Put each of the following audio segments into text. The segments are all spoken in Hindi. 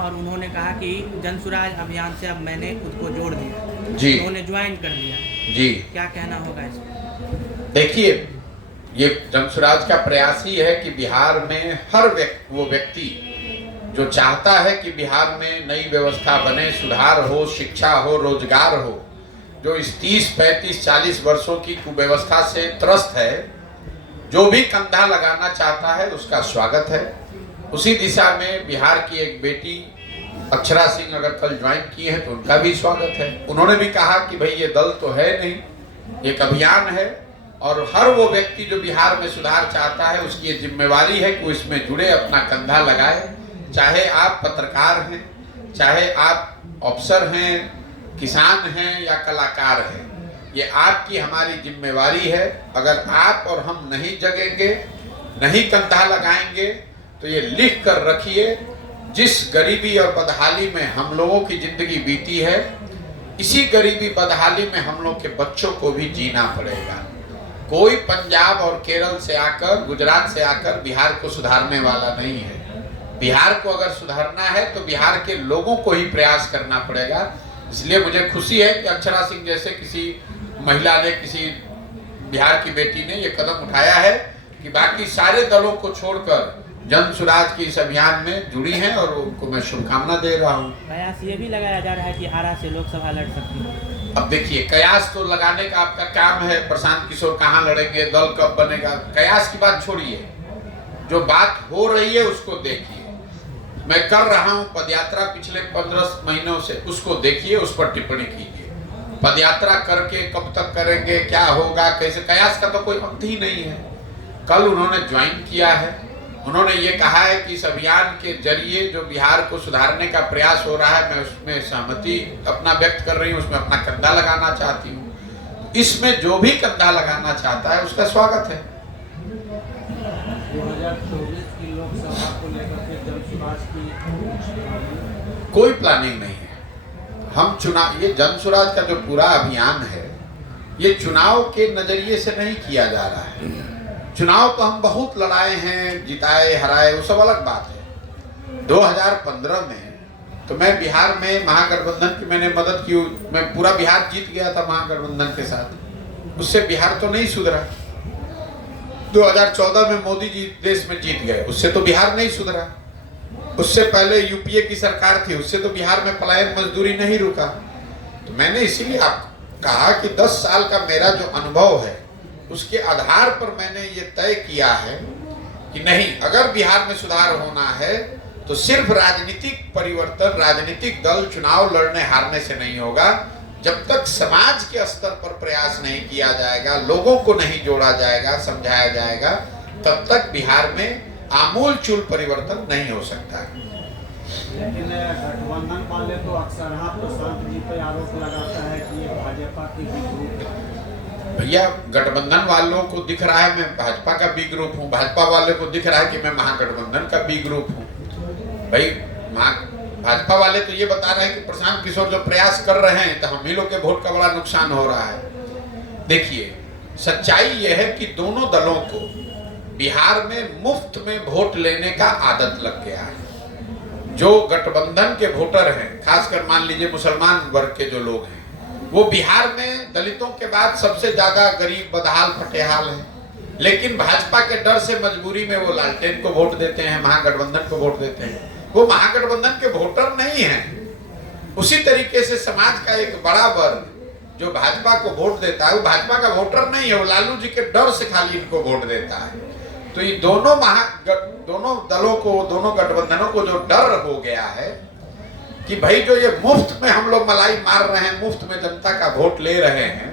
और उन्होंने कहा कि जन स्वराज अभियान से अब मैंने खुद को जोड़ दिया जी, उन्होंने ज्वाइन कर लिया। जी। क्या कहना होगा इस पर? देखिए, ये जन स्वराज का प्रयास ही है कि बिहार में हर वो व्यक्ति जो चाहता है कि बिहार में नई व्यवस्था बने, सुधार हो, शिक्षा हो, रोजगार हो, जो इस 30, 35, 40 वर्षों की कुव्यवस्था से त्रस्त है, जो भी कंधा लगाना चाहता है उसका स्वागत है। उसी दिशा में बिहार की एक बेटी अक्षरा सिंह अगर कल ज्वाइन की है तो उनका भी स्वागत है। उन्होंने भी कहा कि भाई ये दल तो है नहीं, एक अभियान है और हर वो व्यक्ति जो बिहार में सुधार चाहता है उसकी ये जिम्मेवारी है कि वो इसमें जुड़े, अपना कंधा लगाए। चाहे आप पत्रकार हैं, चाहे आप अफसर हैं, किसान हैं या कलाकार हैं, ये आपकी हमारी जिम्मेवारी है। अगर आप और हम नहीं जगेंगे, नहीं कंधा लगाएंगे तो ये लिख कर रखिए, जिस गरीबी और बदहाली में हम लोगों की जिंदगी बीती है, इसी गरीबी बदहाली में हम लोग के बच्चों को भी जीना पड़ेगा। कोई पंजाब और केरल से आकर, गुजरात से आकर बिहार को सुधारने वाला नहीं है। बिहार को अगर सुधारना है तो बिहार के लोगों को ही प्रयास करना पड़ेगा। इसलिए मुझे खुशी है कि अक्षरा सिंह जैसे किसी महिला ने, किसी बिहार की बेटी ने ये कदम उठाया है कि बाकी सारे दलों को छोड़कर जन स्वराज की इस अभियान में जुड़ी हैं और उनको मैं शुभकामना दे रहा हूँ। कयास ये भी लगाया जा रहा है कि आरा से लोकसभा लड़ सकती है। अब देखिए, कयास तो लगाने का आपका काम है। प्रशांत किशोर कहाँ लड़ेंगे, दल कब बनेगा, कयास की बात छोड़िए, जो बात हो रही है उसको देखिए। मैं कर रहा हूँ पदयात्रा पिछले 15 महीनों से, उसको देखिए, उस पर टिप्पणी कीजिए। पदयात्रा करके कब तक करेंगे, क्या होगा, कैसे, कयास का तो कोई अंत ही नहीं है। कल उन्होंने ज्वाइन किया है, उन्होंने ये कहा है कि इस अभियान के जरिए जो बिहार को सुधारने का प्रयास हो रहा है, मैं उसमें सहमति अपना व्यक्त कर रही हूँ, उसमें अपना कंधा लगाना चाहती हूँ। इसमें जो भी कंधा लगाना चाहता है उसका स्वागत है। 2024 की लोकसभा को लेकर के जन स्वराज की कोई प्लानिंग नहीं है। हम चुनाव, ये जन स्वराज का जो पूरा अभियान है, ये चुनाव के नजरिए से नहीं किया जा रहा है। चुनाव तो हम बहुत लड़ाए हैं, जिताए, हराए, वो सब अलग बात है। 2015 में तो मैं बिहार में महागठबंधन की मैंने मदद की, मैं पूरा बिहार जीत गया था महागठबंधन के साथ। उससे बिहार तो नहीं सुधरा। 2014 में मोदी जी देश में जीत गए, उससे तो बिहार नहीं सुधरा। उससे पहले यूपीए की सरकार थी, उससे तो बिहार में पलायन मजदूरी नहीं रुका। तो मैंने इसीलिए आपको कहा कि 10 साल का मेरा जो अनुभव है उसके आधार पर मैंने ये तय किया है कि नहीं, अगर बिहार में सुधार होना है तो सिर्फ राजनीतिक परिवर्तन, राजनीतिक दल चुनाव लड़ने हारने से नहीं होगा। जब तक समाज के स्तर पर प्रयास नहीं किया जाएगा, लोगों को नहीं जोड़ा जाएगा, समझाया जाएगा, तब तक बिहार में आमूल चूल परिवर्तन नहीं हो सकता। लेकिन गठबंधन वाले तो अक्सर प्रशांत जी पे आरोप लगाता है कि ये भाजपा की बी ग्रुप है। भैया, गठबंधन वालों को दिख रहा है मैं भाजपा का बी ग्रुप हूँ, भाजपा वाले को दिख रहा है कि मैं महागठबंधन का बी ग्रुप हूँ। भाई, भाजपा वाले तो ये बता रहे हैं कि प्रशांत किशोर जो प्रयास कर रहे हैं तो हम ही लोग के वोट का बड़ा नुकसान हो रहा है। देखिए, सच्चाई यह है कि दोनों दलों को बिहार में मुफ्त में वोट लेने का आदत लग गया है। जो गठबंधन के वोटर हैं, खासकर मान लीजिए मुसलमान वर्ग के जो लोग हैं, वो बिहार में दलितों के बाद सबसे ज्यादा गरीब, बदहाल, फटेहाल है। लेकिन भाजपा के डर से मजबूरी में वो लालटेन को वोट देते हैं, महागठबंधन को वोट देते हैं। वो महागठबंधन के वोटर नहीं हैं। उसी तरीके से समाज का एक बड़ा वर्ग जो भाजपा को वोट देता है, वो भाजपा का वोटर नहीं है, वो लालू जी के डर से खाली इनको वोट देता है। तो ये दोनों दलों को, दोनों गठबंधनों को जो डर हो गया है कि भाई जो ये मुफ्त में हम लोग मलाई मार रहे हैं, मुफ्त में जनता का वोट ले रहे हैं,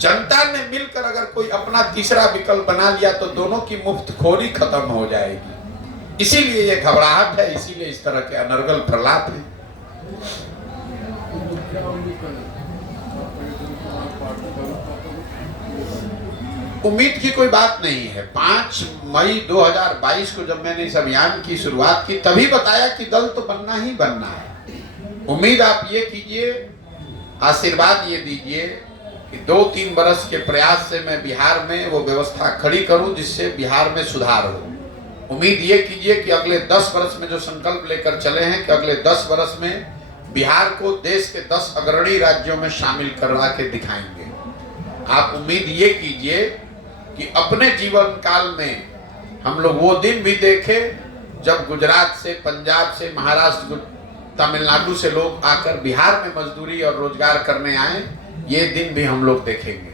जनता ने मिलकर अगर कोई अपना तीसरा विकल्प बना लिया तो दोनों की मुफ्तखोरी खत्म हो जाएगी। इसीलिए ये घबराहट है, इसीलिए इस तरह के अनर्गल प्रलाप हैं। उम्मीद की कोई बात नहीं है। 5 मई 2022 को जब मैंने इस अभियान की शुरुआत की, तभी बताया कि दल तो बनना ही बनना है। उम्मीद आप ये कीजिए, आशीर्वाद ये दीजिए कि 2-3 बरस के प्रयास से मैं बिहार में वो व्यवस्था खड़ी करूं जिससे बिहार में सुधार हो। उम्मीद ये कीजिए कि अगले 10 वर्ष में जो संकल्प लेकर चले हैं कि अगले 10 वर्ष में बिहार को देश के 10 अग्रणी राज्यों में शामिल करवा के दिखाएंगे। आप उम्मीद ये कीजिए कि अपने जीवन काल में हम लोग वो दिन भी देखें जब गुजरात से, पंजाब से, महाराष्ट्र, तमिलनाडु से लोग आकर बिहार में मजदूरी और रोजगार करने आए। ये दिन भी हम लोग देखेंगे,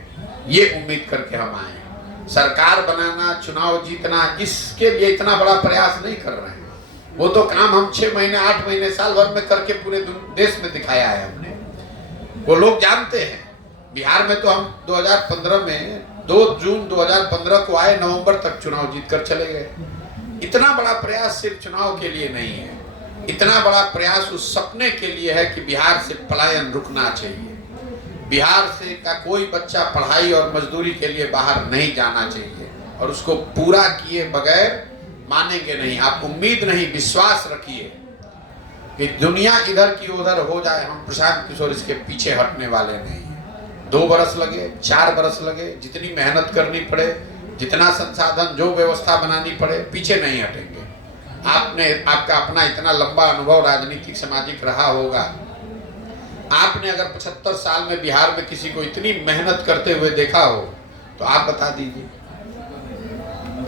ये उम्मीद करके हम आए। सरकार बनाना, चुनाव जीतना, इसके लिए इतना बड़ा प्रयास नहीं कर रहे हैं। वो तो काम हम 6 महीने, 8 महीने, साल भर में करके पूरे देश में दिखाया है हमने। वो लोग जानते हैं। बिहार में तो हम 2015 में 2 जून 2015 को आए, नवंबर तक चुनाव जीत कर चले गए। इतना बड़ा प्रयास सिर्फ चुनाव के लिए नहीं है, इतना बड़ा प्रयास उस सपने के लिए है कि बिहार से पलायन रुकना चाहिए। बिहार से का कोई बच्चा पढ़ाई और मजदूरी के लिए बाहर नहीं जाना चाहिए, और उसको पूरा किए बगैर मानेंगे नहीं। आप उम्मीद नहीं, विश्वास रखिए कि दुनिया इधर की उधर हो जाए, हम प्रशांत किशोर इसके पीछे हटने वाले नहीं हैं। 2 बरस लगे, 4 बरस लगे, जितनी मेहनत करनी पड़े, जितना संसाधन, जो व्यवस्था बनानी पड़े, पीछे नहीं हटेंगे। आपका अपना इतना लंबा अनुभव राजनीतिक सामाजिक रहा होगा। आपने अगर 75 साल में बिहार में किसी को इतनी मेहनत करते हुए देखा हो तो आप बता दीजिए।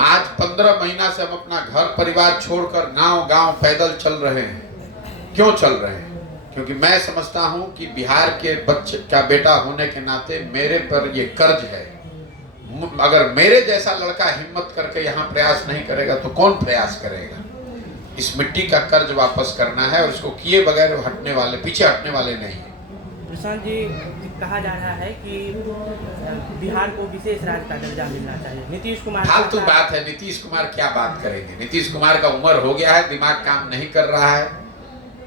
आज 15 महीना से हम अपना घर परिवार छोड़कर गांव-गांव पैदल चल रहे हैं। क्यों चल रहे हैं? क्योंकि मैं समझता हूं कि बिहार के बच्चे का बेटा होने के नाते मेरे पर ये कर्ज है। अगर मेरे जैसा लड़का हिम्मत करके यहाँ प्रयास नहीं करेगा तो कौन प्रयास करेगा? इस मिट्टी का कर्ज वापस करना है, और इसको किए बगैर हटने वाले, पीछे हटने वाले नहीं है। प्रशांत जी, कहा जा रहा है कि बिहार को विशेष राज्य का दर्जा मिलना चाहिए। नीतीश कुमार, फालतू बात है। नीतीश कुमार क्या बात करेंगे? नीतीश कुमार का उम्र हो गया है, दिमाग काम नहीं कर रहा है।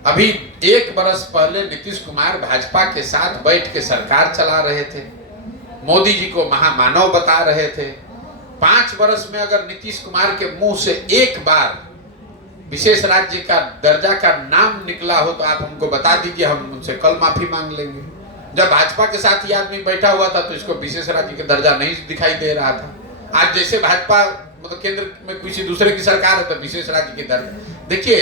अभी 1 बरस पहले नीतीश कुमार भाजपा के साथ बैठ के सरकार चला रहे थे, मोदी जी को महामानव बता रहे थे। 5 वर्ष में अगर नीतीश कुमार के मुंह से एक बार विशेष राज्य का दर्जा का नाम निकला हो तो आप हमको बता दीजिए, हम उनसे कल माफी मांग लेंगे। जब भाजपा के साथ ये आदमी बैठा हुआ था तो इसको विशेष राज्य का दर्जा नहीं दिखाई दे रहा था। आज जैसे भाजपा मतलब केंद्र में किसी दूसरे की सरकार है तो विशेष राज्य के दर्जा। देखिए,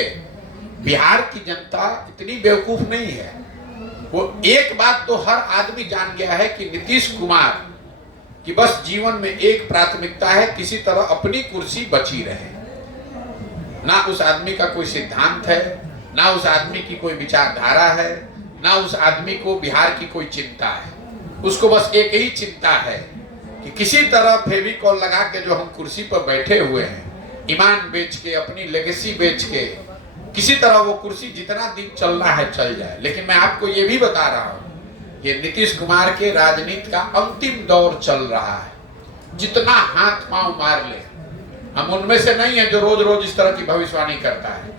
बिहार की जनता इतनी बेवकूफ नहीं है। वो एक बात तो हर आदमी जान गया है कि नीतीश कुमार की बस जीवन में एक प्राथमिकता है, किसी तरह अपनी कुर्सी बची रहे। ना उस आदमी का कोई सिद्धांत है, ना उस आदमी की कोई विचारधारा है, ना उस आदमी को बिहार की कोई चिंता है। उसको बस एक ही चिंता है कि किसी तरह फेविकॉल लगा के जो हम कुर्सी पर बैठे हुए हैं, ईमान बेच के, अपनी लेगेसी बेच के, किसी तरह वो कुर्सी जितना दिन चलना है चल जाए। लेकिन मैं आपको ये भी बता रहा हूँ, ये नीतीश कुमार के राजनीति का अंतिम दौर चल रहा है। जितना हाथ पांव मार ले, हम उनमें से नहीं है जो रोज रोज इस तरह की भविष्यवाणी करता है।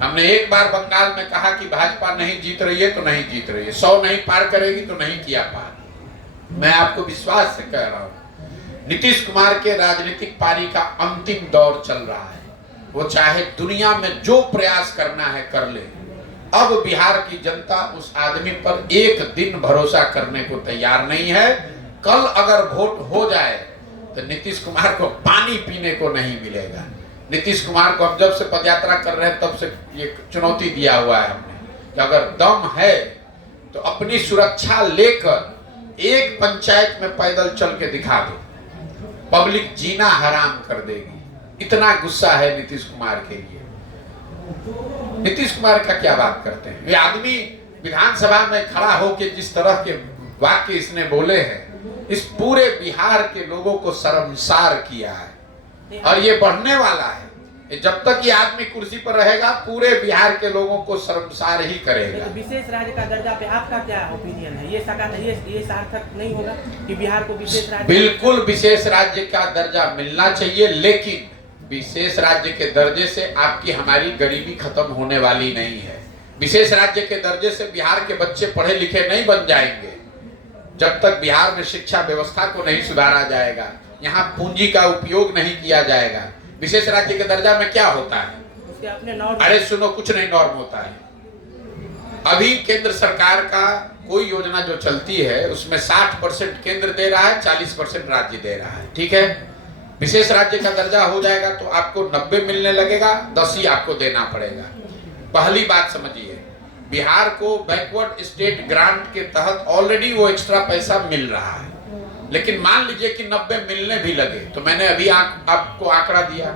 हमने एक बार बंगाल में कहा कि भाजपा नहीं जीत रही है तो नहीं जीत रही है, 100 नहीं पार करेगी तो नहीं किया पार। मैं आपको विश्वास से कह रहा हूं, नीतीश कुमार के राजनीतिक पारी का अंतिम दौर चल रहा है। वो चाहे दुनिया में जो प्रयास करना है कर ले। अब बिहार की जनता उस आदमी पर एक दिन भरोसा करने को तैयार नहीं है। कल अगर वोट हो जाए तो नीतीश कुमार को पानी पीने को नहीं मिलेगा। नीतीश कुमार को हम जब से पदयात्रा कर रहे हैं तब से ये चुनौती दिया हुआ है हमने कि अगर दम है तो अपनी सुरक्षा लेकर एक पंचायत में पैदल चल के दिखा दो, पब्लिक जीना हराम कर देगी। इतना गुस्सा है नीतीश कुमार के लिए। नीतीश कुमार का क्या बात करते हैं? ये आदमी विधानसभा में खड़ा होकर जिस तरह के वाक्य इसने बोले हैं, इस पूरे बिहार के लोगों को शर्मसार किया है, और ये बढ़ने वाला है। जब तक ये आदमी कुर्सी पर रहेगा पूरे बिहार के लोगों को शर्मसार ही करेगा। तो विशेष राज्य का दर्जा पे आपका क्या ओपिनियन है? ये सार्थक नहीं होगा कि बिहार को विशेष राज्य? बिल्कुल विशेष राज्य का दर्जा मिलना चाहिए, लेकिन विशेष राज्य के दर्जे से आपकी हमारी गरीबी खत्म होने वाली नहीं है। विशेष राज्य के दर्जे से बिहार के बच्चे पढ़े लिखे नहीं बन जाएंगे जब तक बिहार में शिक्षा व्यवस्था को नहीं सुधारा जाएगा, यहाँ पूंजी का उपयोग नहीं किया जाएगा। विशेष राज्य के दर्जा में क्या होता है? उसके अपने नॉर्म। अरे सुनो, कुछ नहीं नॉर्म होता है। अभी केंद्र सरकार का कोई योजना जो चलती है उसमें 60% केंद्र दे रहा है, 40% राज्य दे रहा है। ठीक है, विशेष राज्य का दर्जा हो जाएगा तो आपको 90 मिलने लगेगा, 10 ही आपको देना पड़ेगा। पहली बात समझिए, बिहार को बैकवर्ड स्टेट ग्रांट के तहत ऑलरेडी वो एक्स्ट्रा पैसा मिल रहा है, लेकिन मान लीजिए कि 90 मिलने भी लगे तो मैंने अभी आपको आंकड़ा दिया,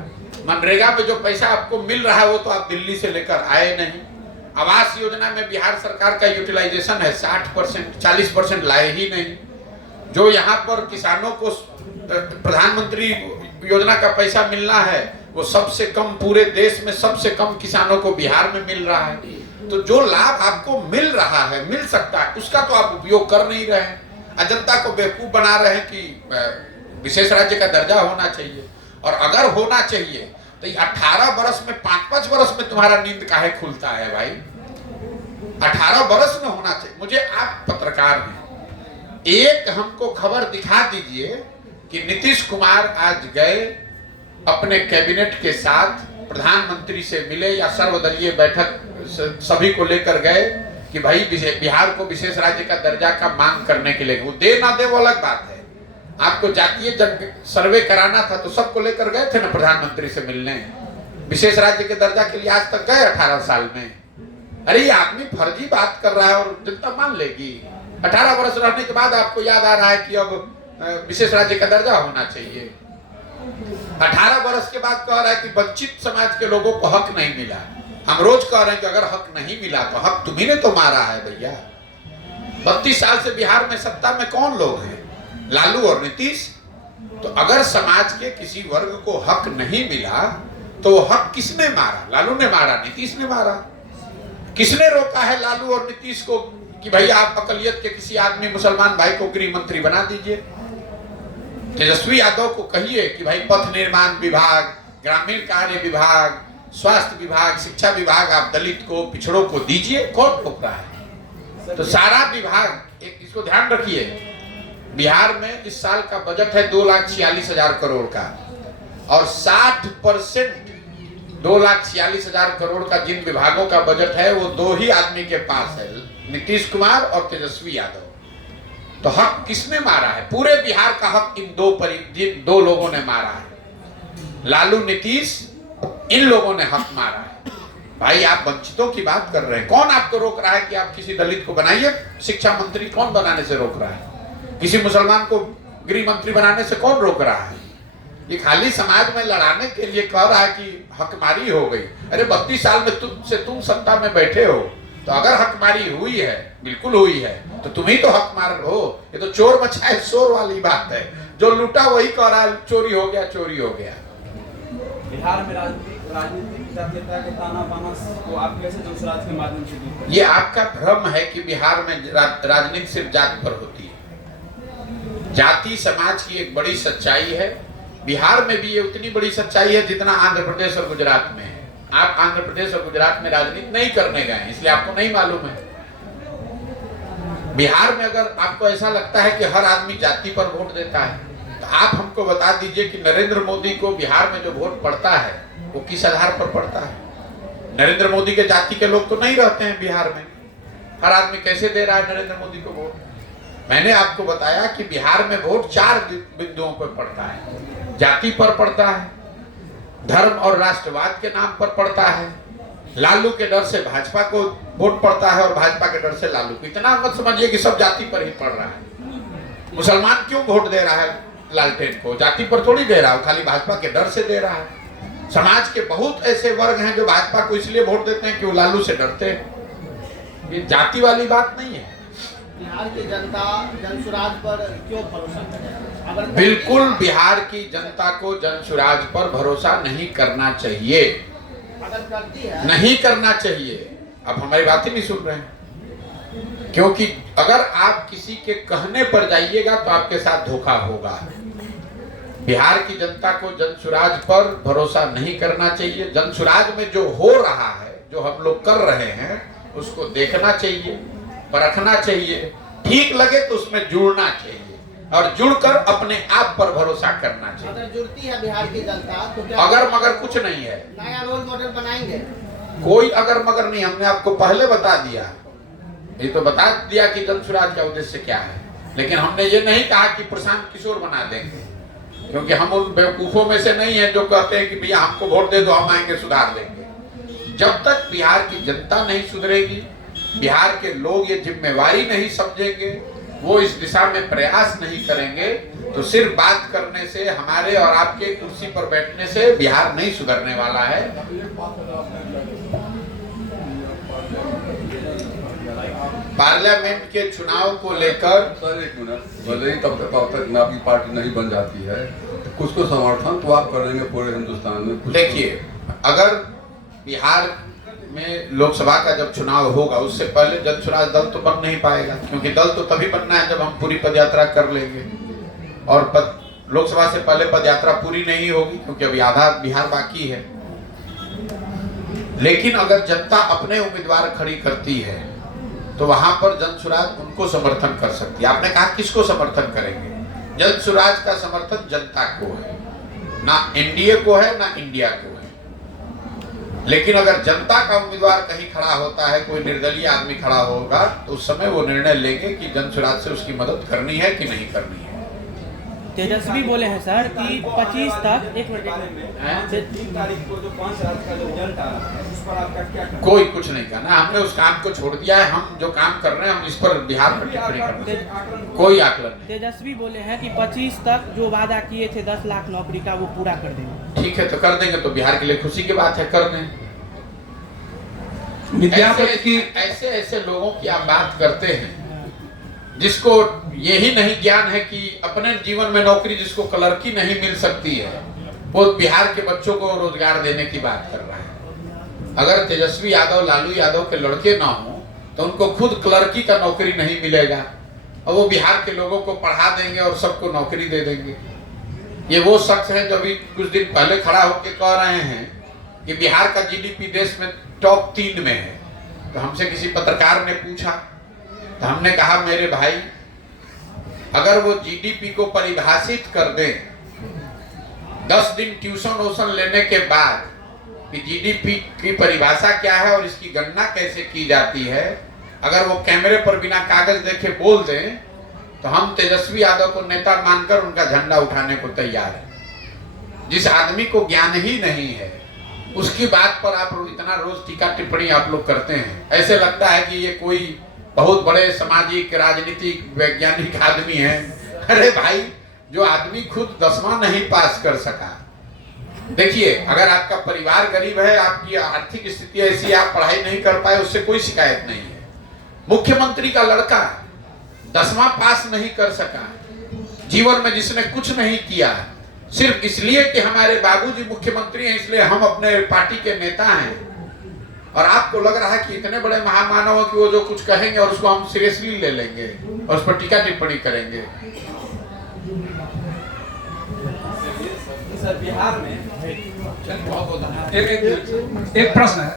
मनरेगा में जो पैसा आपको मिल रहा है वो तो आप दिल्ली से लेकर आए नहीं। आवास योजना में बिहार सरकार का यूटिलाइजेशन है 60%, 40% लाए ही नहीं। जो यहाँ पर किसानों को प्रधानमंत्री योजना का पैसा मिलना है वो सबसे कम, पूरे देश में सबसे कम किसानों को बिहार में मिल रहा है। तो जो लाभ आपको मिल रहा है, मिल सकता है, उसका तो आप उपयोग कर नहीं रहे हैं। जनता को बेवकूफ बना रहे हैं कि विशेष राज्य का दर्जा होना चाहिए, और अगर होना चाहिए तो 18 बरस में 5-5 बरस में तुम्हारा नींद काहे खुलता है भाई? 18 बरस में होना चाहिए। मुझे, आप पत्रकार हैं, एक हमको खबर दिखा दीजिए कि नीतीश कुमार आज गए अपने कैबिनेट के साथ प्रधानमंत्री से मिले या सर्वदलीय बैठक सभी को लेकर गए कि भाई बिहार को विशेष राज्य का दर्जा का मांग करने के लिए। वो दे ना दे वो अलग बात है, आपको जातीय सर्वे कराना था तो सबको लेकर गए थे ना प्रधानमंत्री से मिलने। विशेष राज्य के दर्जा के लिए आज तक गए 18 साल में? अरे ये आदमी फर्जी बात कर रहा है और जनता मान लेगी। 18 वर्ष रहने के बाद आपको याद आ रहा है कि अब विशेष राज्य का दर्जा होना चाहिए। 18 वर्ष के बाद कह रहा है कि वंचित समाज के लोगों को हक नहीं मिला। हम रोज कह रहे हैं कि अगर हक नहीं मिला तो हक तुम्ही ने तो मारा है भैया। 32 साल से बिहार में सत्ता में कौन लोग हैं? लालू और नीतीश। तो अगर समाज के किसी वर्ग को हक नहीं मिला तो वो हक किसने मारा? लालू ने मारा, नीतीश ने मारा। किसने रोका है लालू और नीतीश को कि भाई आप अकलियत के किसी आदमी मुसलमान भाई को गृह मंत्री बना दीजिए? तेजस्वी यादव को कहिए कि भाई पथ निर्माण विभाग, ग्रामीण कार्य विभाग, स्वास्थ्य विभाग, शिक्षा विभाग आप दलित को, पिछड़ों को दीजिए। कौन रोक रहा है? तो सारा विभाग, एक इसको ध्यान रखिए, बिहार में इस साल का बजट है 2,46,000 करोड़ का, और 60% 2,46,000 करोड़ का जिन विभागों का बजट है वो दो ही आदमी के पास है, नीतीश कुमार और तेजस्वी यादव। तो हक किसने मारा है? पूरे बिहार का हक जिन दो लोगों ने मारा है, लालू, नीतीश, इन लोगों ने हक मारा है। भाई आप वंचितों की बात कर रहे हैं, कौन आपको रोक रहा है कि आप किसी दलित को बनाइए शिक्षा मंत्री? कौन बनाने से रोक रहा है? किसी मुसलमान को गृह मंत्री बनाने से कौन रोक रहा है? ये खाली समाज में लड़ाने के लिए कह रहा है कि हकमारी हो गई। अरे 32 साल में तुम सत्ता में बैठे हो, तो अगर हकमारी हुई है, बिल्कुल हुई है, तो तुम ही तो हकमार हो। ये तो चोर मचाए शोर वाली बात है, जो लूटा वही कह रहा है चोरी हो गया, चोरी हो गया। बिहार में राजनीतिक जातीयता के ताना बाना को आप कैसे जनसुराज के माध्यम से दूर करें? ये आपका भ्रम है कि बिहार में राजनीति सिर्फ जाति पर होती है। जाति समाज की एक बड़ी सच्चाई है। बिहार में भी ये उतनी बड़ी सच्चाई है जितना आंध्र प्रदेश और गुजरात में है। आप आंध्र प्रदेश और गुजरात में राजनीति नहीं करने गए, इसलिए आपको नहीं मालूम है। बिहार में अगर आपको ऐसा लगता है कि हर आदमी जाति पर वोट देता है, तो आप हमको बता दीजिए कि नरेंद्र मोदी को बिहार में जो वोट पड़ता है वो किस आधार पर पड़ता है? नरेंद्र मोदी के जाति के लोग तो नहीं रहते हैं बिहार में। हर आदमी कैसे दे रहा है नरेंद्र मोदी को वोट? मैंने आपको बताया कि बिहार में वोट 4 बिंदुओं पर पड़ता है। जाति पर पड़ता है, धर्म और राष्ट्रवाद के नाम पर पड़ता है, लालू के डर से भाजपा को वोट पड़ता है और भाजपा के डर से लालू को। इतना मत समझिए कि सब जाति पर ही पड़ रहा है। मुसलमान क्यों वोट दे रहा है लालटेन को? जाति पर थोड़ी दे रहा है, खाली भाजपा के डर से दे रहा है। समाज के बहुत ऐसे वर्ग हैं जो भाजपा को इसलिए वोट देते हैं कि वो लालू से डरते हैं। ये जाति वाली बात नहीं है। बिहार की जनता जनसुराज पर क्यों भरोसा करे? बिल्कुल बिहार की जनता को जनसुराज पर भरोसा नहीं करना चाहिए, अगर करती है नहीं करना चाहिए। आप हमारी बात ही नहीं सुन रहे हैं, क्योंकि अगर आप किसी के कहने पर जाइएगा तो आपके साथ धोखा होगा। बिहार की जनता को जनसुराज पर भरोसा नहीं करना चाहिए। जनसुराज में जो हो रहा है, जो हम लोग कर रहे हैं, उसको देखना चाहिए, परखना चाहिए, ठीक लगे तो उसमें जुड़ना चाहिए और जुड़कर अपने आप पर भरोसा करना चाहिए। अगर जुड़ती है बिहार की जनता तो क्या अगर मगर कुछ नहीं है, नया रोल मॉडल बनाएंगे? कोई अगर मगर नहीं। हमने आपको पहले बता दिया, ये तो बता दिया कि जनसुराज का उद्देश्य क्या है, लेकिन हमने ये नहीं कहा कि प्रशांत किशोर बना देंगे। क्योंकि हम उन बेवकूफों में से नहीं है जो कहते हैं कि भैया हमको वोट दे दो, हम आएंगे सुधार देंगे। जब तक बिहार की जनता नहीं सुधरेगी, बिहार के लोग ये जिम्मेवारी नहीं समझेंगे, वो इस दिशा में प्रयास नहीं करेंगे, तो सिर्फ बात करने से, हमारे और आपके कुर्सी पर बैठने से बिहार नहीं सुधरने वाला है। पार्लियामेंट के चुनाव को लेकर सर एक मिनट, भले ही तब तक आपकी पार्टी नहीं बन जाती है, तो कुछ को समर्थन तो आप करेंगे पूरे हिंदुस्तान में। देखिए, अगर बिहार में लोकसभा का जब चुनाव होगा, उससे पहले जन स्वराज दल तो बन नहीं पाएगा, क्योंकि दल तो तभी बनना है जब हम पूरी पदयात्रा कर लेंगे, और लोकसभा से पहले पदयात्रा पूरी नहीं होगी, क्योंकि अभी आधा बिहार बाकी है। लेकिन अगर जनता अपने उम्मीदवार खड़ी करती है, तो वहां पर जन स्वराज उनको समर्थन कर सकती है। आपने कहा किसको समर्थन करेंगे? जन स्वराज का समर्थन जनता को है, ना एनडीए को है, ना इंडिया को है। लेकिन अगर जनता का उम्मीदवार कहीं खड़ा होता है, कोई निर्दलीय आदमी खड़ा होगा, तो उस समय वो निर्णय लेंगे कि जन स्वराज से उसकी मदद करनी है कि नहीं करनी है। तेजस्वी बोले हैं सर कि 25 तक, एक मिनट, 3 तारीख को जो 5 राज्य का जो रिजल्ट आ रहा है, उस पर आपका क्या कहना है? कोई कुछ नहीं कहना, हमने उस काम को छोड़ दिया है। हम जो काम कर रहे हैं, हम इस पर बिहार पर टिप्पणी कर रहे हैं, कोई आकलन नहीं। तेजस्वी बोले हैं कि 25 तक जो वादा किए थे 10 लाख नौकरी का, वो पूरा कर देंगे। ठीक है, तो कर देंगे, तो बिहार के लिए खुशी की बात है, कर दें। विद्यापति की ऐसे लोगों की आप बात करते हैं जिसको यही नहीं ज्ञान है कि अपने जीवन में नौकरी, जिसको क्लर्की नहीं मिल सकती है, वो बिहार के बच्चों को रोजगार देने की बात कर रहा है। अगर तेजस्वी यादव, लालू यादव के लड़के ना हो, तो उनको खुद क्लर्की का नौकरी नहीं मिलेगा, और वो बिहार के लोगों को पढ़ा देंगे और सबको नौकरी दे देंगे। ये वो शख्स है जो अभी कुछ दिन पहले खड़ा होकर कह रहे हैं कि बिहार का जीडीपी देश में टॉप 3 में है। तो हमसे किसी पत्रकार ने पूछा, तो हमने कहा मेरे भाई, अगर वो जीडीपी को परिभाषित कर दें 10 दिन ट्यूशन वोशन लेने के बाद कि जीडीपी की परिभाषा क्या है और इसकी गणना कैसे की जाती है, अगर वो कैमरे पर बिना कागज देखे बोल दें, तो हम तेजस्वी यादव को नेता मानकर उनका झंडा उठाने को तैयार है। जिस आदमी को ज्ञान ही नहीं है, उसकी बात पर आप इतना रोज टीका टिप्पणी आप लोग करते हैं। ऐसे लगता है कि ये कोई बहुत बड़े सामाजिक, राजनीतिक, वैज्ञानिक आदमी है। अरे भाई, जो आदमी खुद 10वां नहीं पास कर सका। देखिए, अगर आपका परिवार गरीब है, आपकी आर्थिक स्थिति ऐसी, आप पढ़ाई नहीं कर पाए, उससे कोई शिकायत नहीं है। मुख्यमंत्री का लड़का 10वां पास नहीं कर सका, जीवन में जिसने कुछ नहीं किया, सिर्फ इसलिए कि हमारे बाबूजी मुख्यमंत्री हैं, इसलिए हम अपने पार्टी के नेता हैं, और आपको लग रहा है कि इतने बड़े महामानव कि वो जो कुछ कहेंगे और उसको हम सीरियसली ले लेंगे और उस पर टीका टिप्पणी करेंगे। सर, बिहार में एक प्रश्न है।